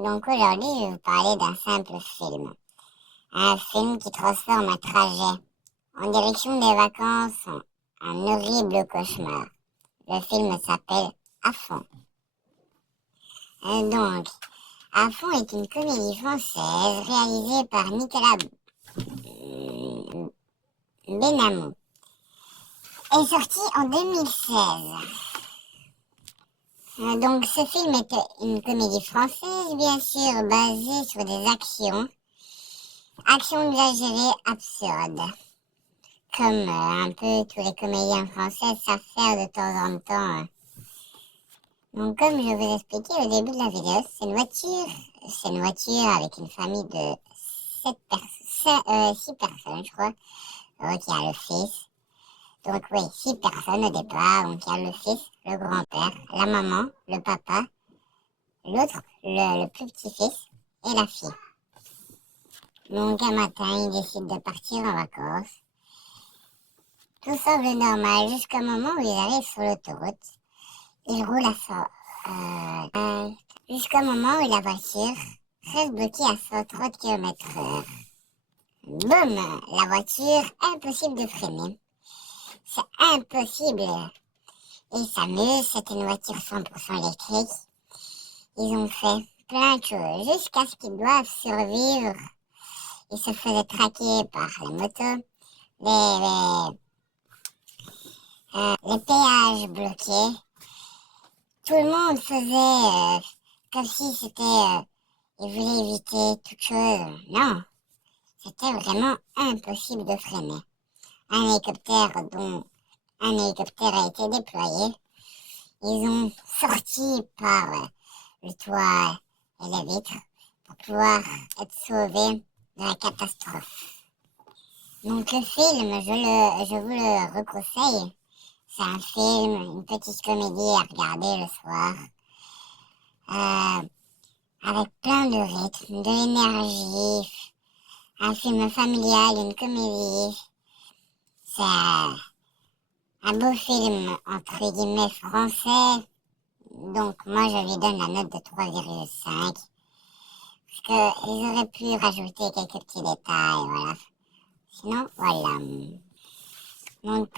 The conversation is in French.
Donc aujourd'hui, je vais vous parler d'un simple film. Un film qui transforme un trajet en direction des vacances en un horrible cauchemar. Le film s'appelle À fond. Donc, À fond est une comédie française réalisée par Nicolas Benamou et sortie en 2016. Donc ce film est une comédie française, bien sûr, basée sur des actions exagérées, absurdes, comme un peu tous les comédiens français savent faire de temps en temps. Donc comme je vous expliquais au début de la vidéo, c'est une voiture avec une famille de 6 personnes, je crois. Donc il y a le fils. Donc oui, 6 personnes au départ. Donc il y a le fils, le grand-père, la maman, le papa, l'autre, le plus petit-fils et la fille. Donc un matin, ils décident de partir en vacances. Tout semble normal jusqu'au moment où ils arrivent sur l'autoroute. Ils roulent à 100. Jusqu'au moment où la voiture reste bloquée à 130 km/h. Boum! La voiture, impossible de freiner. C'est impossible. Ils s'amusent, c'est une voiture 100% électrique. Ils ont fait plein de choses jusqu'à ce qu'ils doivent survivre. Ils se faisaient traquer par les motos, les péages bloqués. Tout le monde faisait comme si ils voulaient éviter toute chose. Non, c'était vraiment impossible de freiner. Un hélicoptère un hélicoptère a été déployé. Ils ont sorti par le toit et les vitres pour pouvoir être sauvés de la catastrophe. Donc le film, je vous le reconseille. C'est un film, une petite comédie à regarder le soir, euh, avec plein de rythme, de l'énergie. Un film familial, une comédie. C'est un beau film, entre guillemets, français. Donc moi, je lui donne la note de 3,5. Parce qu'ils auraient pu rajouter quelques petits détails, voilà. Sinon, voilà. Donc